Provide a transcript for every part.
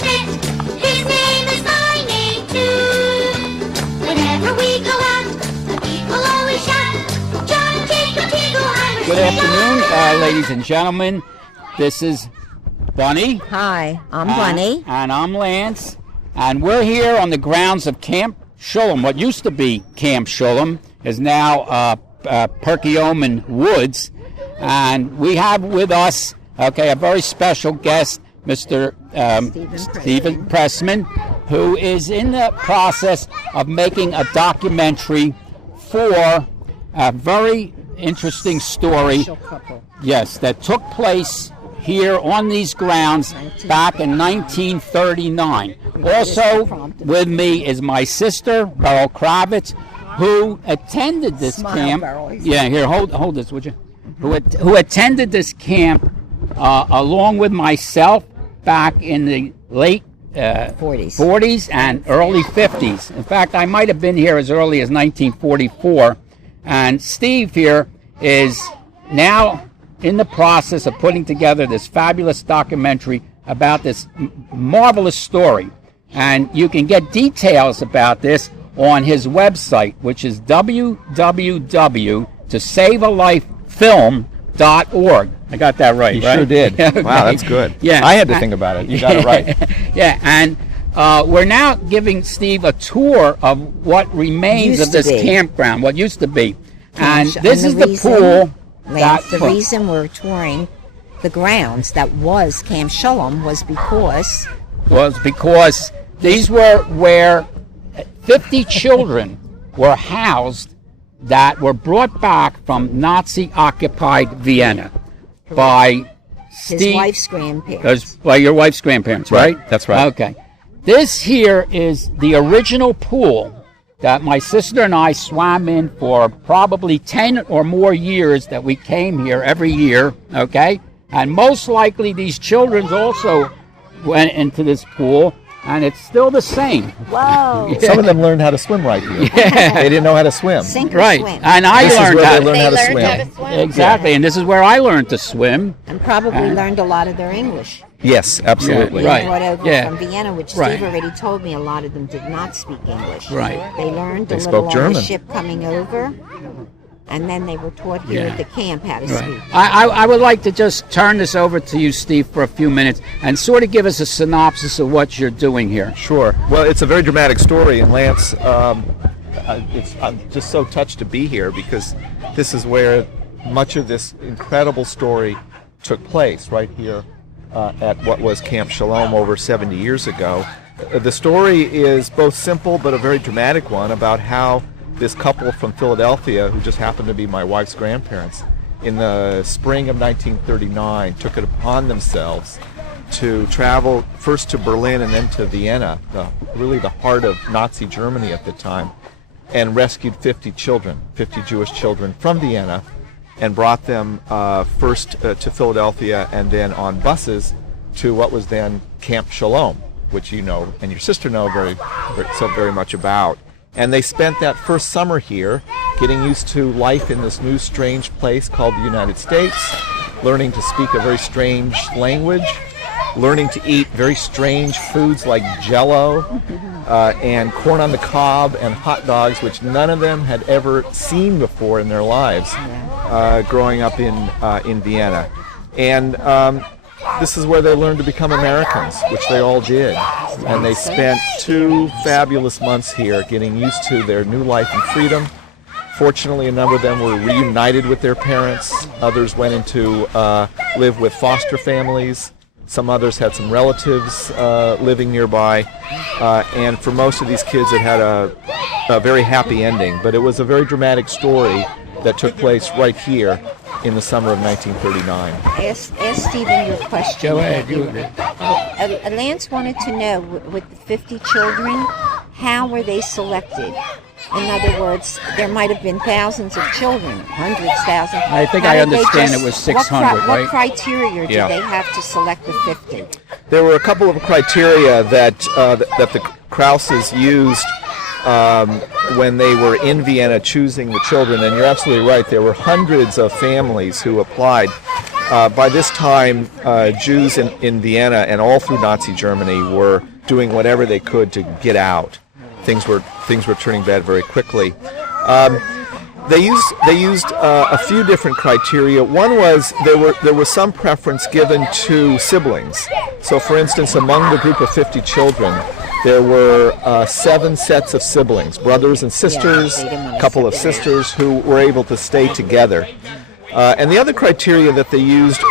Schmidt. His name is my name too. Whenever we go out, the people always shout, John Jacob Eagleheimer. Good afternoon, ladies and gentlemen. This is Bunny. Hi, I'm Bunny. And I'm Lance. And we're here on the grounds of Camp Sholom. What used to be Camp Sholom is now Perkiomen Woods. And we have with us, a very special guest, Mr. Stephen Pressman, who is in the process of making a documentary for a very interesting story. Yes, that took place here on these grounds back in 1939. Also with me is my sister, Beryl Kravitz, who attended this camp. Yeah, here, hold this, would you? Who attended this camp along with myself back in the late 40s and early 50s. In fact, I might have been here as early as 1944. And Steve here is now in the process of putting together this fabulous documentary about this marvelous story. And you can get details about this on his website, which is www.tosavealifefilm.org. I got that right, You right? sure did. Okay. Wow, that's good. Yeah. I had to think about it. You got it right. Yeah, and we're now giving Steve a tour of what remains of this campground, what used to be. And this is the pool. Lance, the reason we're touring the grounds that was Camp Shalom was because these were where 50 children were housed that were brought back from Nazi-occupied Vienna by his wife's grandparents. By your wife's grandparents, right? That's right. Okay. This here is the original pool that my sister and I swam in for probably 10 or more years that we came here every year, okay? And most likely these children also went into this pool, and it's still the same. Whoa. Some of them learned how to swim right here. Yeah. They didn't know how to swim. Sink or Right. swim. And I This is learned where how they learn how to swim. Exactly, and this is where I learned to swim. And probably learned a lot of their English. Yes, absolutely. Right. Brought over Yeah. from Vienna, which Right. Steve already told me a lot of them did not speak English. Right. They learned They a spoke little on German. the ship coming over, and then they were taught here at the camp how to speak. I would like to just turn this over to you, Steve, for a few minutes and sort of give us a synopsis of what you're doing here. Sure. Well, it's a very dramatic story, and Lance, I'm just so touched to be here because this is where much of this incredible story took place, right here at what was Camp Shalom over 70 years ago. The story is both simple but a very dramatic one about how this couple from Philadelphia, who just happened to be my wife's grandparents, in the spring of 1939 took it upon themselves to travel first to Berlin and then to Vienna, really the heart of Nazi Germany at the time, and rescued 50 Jewish children from Vienna, and brought them first to Philadelphia and then on buses to what was then Camp Shalom, which you know and your sister know very much about. And they spent that first summer here getting used to life in this new strange place called the United States, learning to speak a very strange language, learning to eat very strange foods like Jell-O and corn on the cob and hot dogs, which none of them had ever seen before in their lives, growing up in Vienna. And this is where they learned to become Americans, which they all did. And they spent 2 fabulous months here getting used to their new life and freedom. Fortunately, a number of them were reunited with their parents. Others went into live with foster families. Some others had some relatives living nearby. And for most of these kids, it had a very happy ending. But it was a very dramatic story that took place right here in the summer of 1939. Ask Stephen your question. Go ahead. Lance wanted to know, with the 50 children, how were they selected? In other words, there might have been thousands of children, hundreds, thousands. I think I understand it was 600, right? What criteria did they have to select the 50? There were a couple of criteria that the Krauses used when they were in Vienna choosing the children, and you're absolutely right, there were hundreds of families who applied. By this time, Jews in Vienna and all through Nazi Germany were doing whatever they could to get out. Things were turning bad very quickly. They used a few different criteria. One was there was some preference given to siblings. So, for instance, among the group of 50 children, there were 7 sets of siblings, brothers and sisters, a couple of sisters who were able to stay together. And the other criteria that they used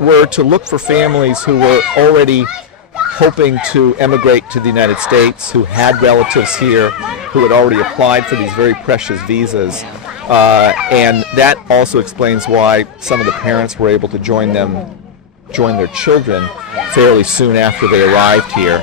were to look for families who were already hoping to emigrate to the United States, who had relatives here, who had already applied for these very precious visas. And that also explains why some of the parents were able to join their children fairly soon after they arrived here.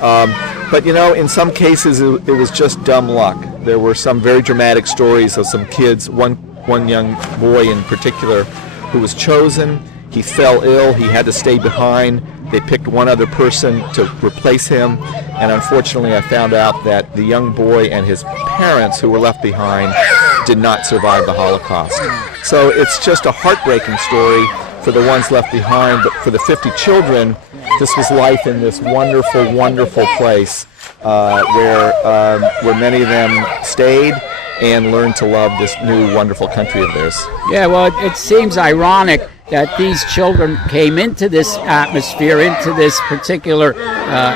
But in some cases it was just dumb luck. There were some very dramatic stories of some kids, one young boy in particular who was chosen. He fell ill, he had to stay behind. They picked one other person to replace him, and unfortunately I found out that the young boy and his parents who were left behind did not survive the Holocaust. So it's just a heartbreaking story for the ones left behind, but for the 50 children, this was life in this wonderful, wonderful place where many of them stayed and learned to love this new wonderful country of theirs. Yeah, well, it seems ironic that these children came into this atmosphere, into this particular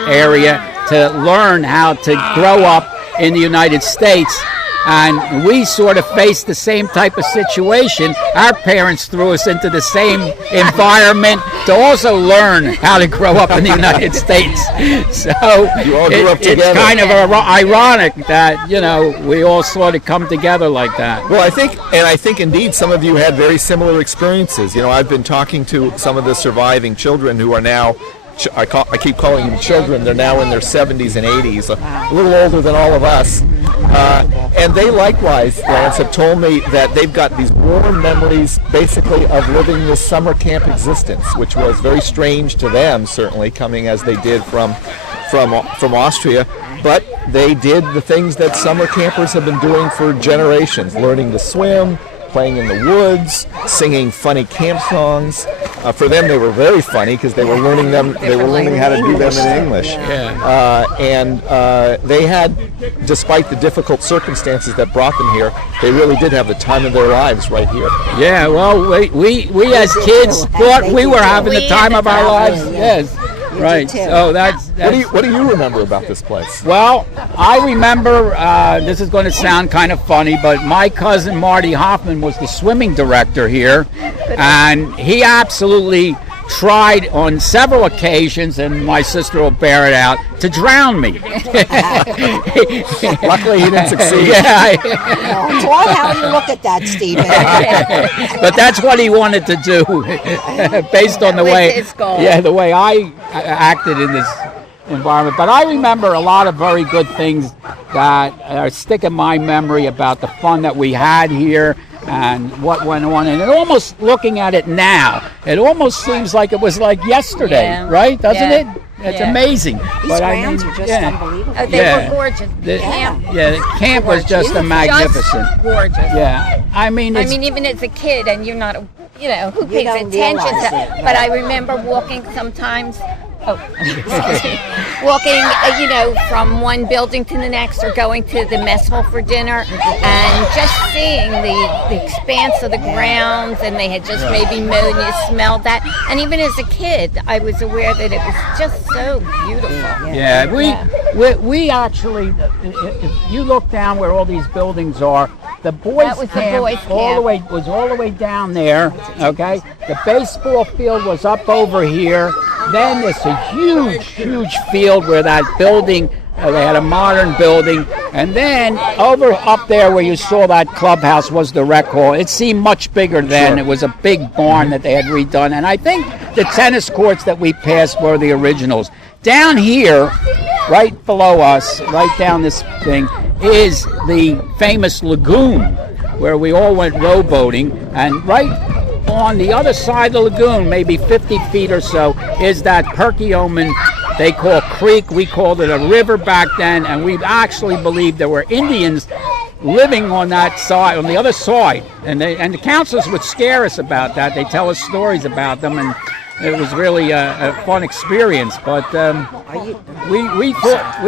area to learn how to grow up in the United States. And we sort of faced the same type of situation. Our parents threw us into the same environment to also learn how to grow up in the United States. So you all grew up together. It's kind of ironic that, we all sort of come together like that. Well, I think indeed some of you had very similar experiences. I've been talking to some of the surviving children who are now, I keep calling them children, they're now in their 70s and 80s, a little older than all of us. And they likewise, Lance, have told me that they've got these warm memories basically of living this summer camp existence, which was very strange to them, certainly, coming as they did from Austria. But they did the things that summer campers have been doing for generations, learning to swim, playing in the woods, singing funny camp songs. For them, they were very funny because they were learning how to do them in English. And they had, despite the difficult circumstances that brought them here, they really did have the time of their lives right here. Yeah, well, we as kids thought we were having the time of our lives. Yes. Right. So that's what do you remember about this place? Well, I remember, this is going to sound kind of funny, but my cousin Marty Hoffman was the swimming director here, and he absolutely tried on several occasions, and my sister will bear it out, to drown me. Luckily he didn't succeed. Boy, how do you look at that, Stephen? But that's what he wanted to do, based on the way I acted in this environment. But I remember a lot of very good things that stick in my memory about the fun that we had here and what went on. And almost looking at it now, it almost seems like it was like yesterday, right? Doesn't it? It's amazing. These grounds are just unbelievable. Oh, they were gorgeous. The camp was just magnificent. Just gorgeous. Yeah, I mean, even as a kid, and you're not, who pays attention to? But I remember walking sometimes. Walking, from one building to the next, or going to the mess hall for dinner, and just seeing the expanse of the grounds, and they had just maybe mowed, and you smelled that. And even as a kid, I was aware that it was just so beautiful. Yeah, we actually, if you look down where all these buildings are, the boys' camp was all the way down there. Okay, the baseball field was up over here. Then there's a huge field where that building, they had a modern building, and then up there where you saw that clubhouse was the rec hall. It seemed much bigger then. Sure. It was a big barn that they had redone, and I think the tennis courts that we passed were the originals. Down here, right below us, right down this thing, is the famous lagoon where we all went rowboating, and right on the other side of the lagoon, maybe 50 feet or so, is that Perkiomen, they call creek. We called it a river back then, and we actually believed there were Indians living on that side, on the other side, and the counselors would scare us about that. They tell us stories about them, and it was really a fun experience. But we thought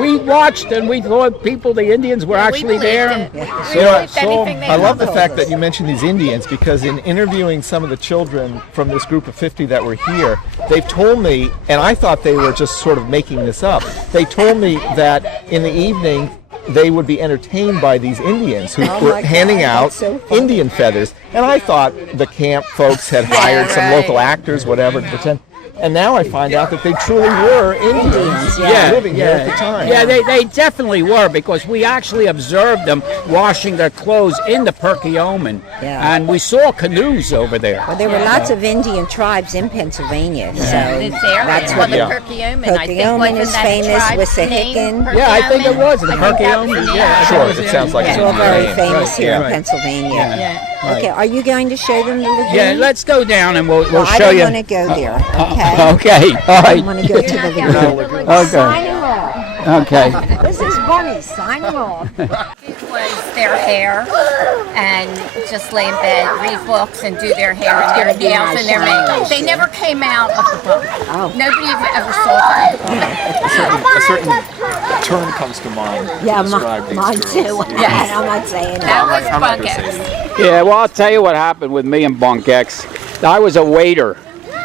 we watched, and we thought the Indians were actually there. I love the fact that you mentioned these Indians, because in interviewing some of the children from this group of 50 that were here, they've told me, and I thought they were just sort of making this up, they told me that in the evening they would be entertained by these Indians who were handing out Indian feathers. And I thought the camp folks had hired some local actors, whatever, to pretend. And now I find out that they truly were Indians living here at the time. Yeah, they definitely were, because we actually observed them washing their clothes in the Perkiomen. Yeah. And we saw canoes over there. Well, there were lots of Indian tribes in Pennsylvania, so that's what the Perkiomen. I think Perkiomen is famous with Sahikin. Yeah, I think it was in the Perkiomen. Yeah, sure, it sounds like It's an all Indian very name. famous here in Right. Pennsylvania. Yeah. Okay, are you going to show them the lagoon? Yeah, let's go down and we'll Well, show I you. don't want to go there, okay? Okay, all I right. want to go to the lagoon. Okay. Signing off. Okay. This is Bunny signing off. It was their hair, and just lay in bed, read books, and do their hair and their nails and their makeup. They never came out of the book. Nobody ever saw them. A certain term comes to mind to Yeah, describe these mine girls. too. Yes. I'm not saying That that. was I'm not gonna Bunk say X. Yeah, well, I'll tell you what happened with me and Bunk X. I was a waiter,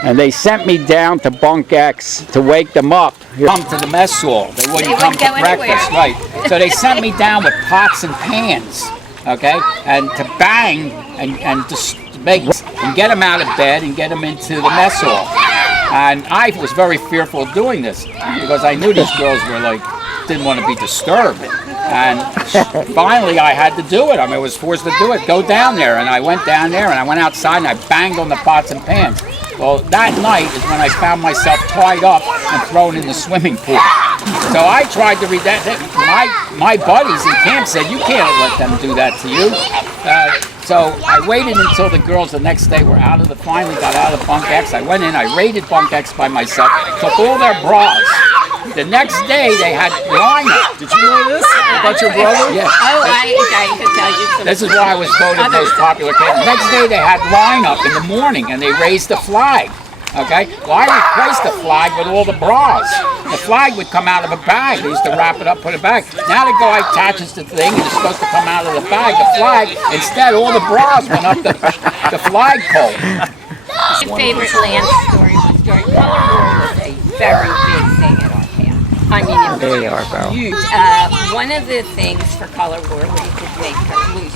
and they sent me down to Bunk X to wake them up. Come to the mess hall. They wouldn't come wouldn't to go breakfast, anywhere. right? So they sent me down with pots and pans, okay, and to bang and just make and get them out of bed and get them into the mess hall. And I was very fearful of doing this, because I knew these girls were didn't want to be disturbed. And finally I had to do it. I was forced to do it. Go down there. And I went down there, and I went outside, and I banged on the pots and pans. Well, that night is when I found myself tied up and thrown in the swimming pool. So I tried to read that. My buddies in camp said, you can't let them do that to you. So I waited until the girls the next day were finally got out of Bunk X. I went in, I raided Bunk X by myself, took all their bras. The next day they had lineup. Did you know this about your brother? Yeah. Oh, I could tell you some. This is why I was voted most popular kid. The next day they had lineup in the morning, and they raised the flag. Okay? Well, I replaced the flag with all the bras. The flag would come out of a bag. They used to wrap it up, put it back. Now the guy attaches the thing, and it's supposed to come out of the bag, the flag. Instead, all the bras went up the flagpole. My favorite Lance story was during Color War was a very big thing at our camp. I mean, it was huge. One of the things for Color War where you could make a blues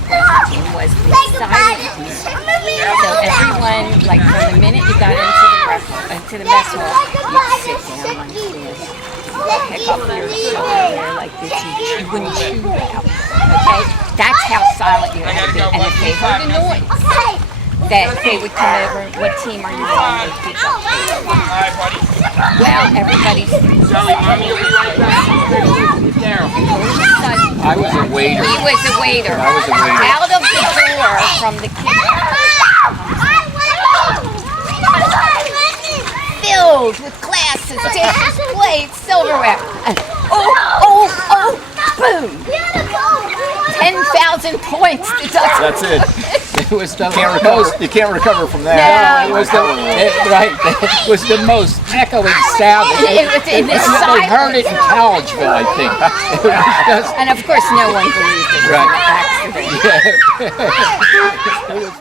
team was the silent music. So everyone, from the minute you got into the mess hall, you'd sit down like this, pick up your silverware like this, you wouldn't chew loud. Okay? That's how silent you had to be. And if they heard a noise, that they would come over, what team are you on? They'd pick up. Well, everybody's... I was a waiter. He was a waiter. I was a waiter. Out of the door from the kitchen, filled with glasses, dishes, plates, silverware. And boom! 10,000 points deducted. That's it. It was the You can't recover from that. No, it was it was the most echoing sound. It was in the They heard it in Collegeville, I think. It was just, And of course, no one believed it. right. Accident. Yeah. It was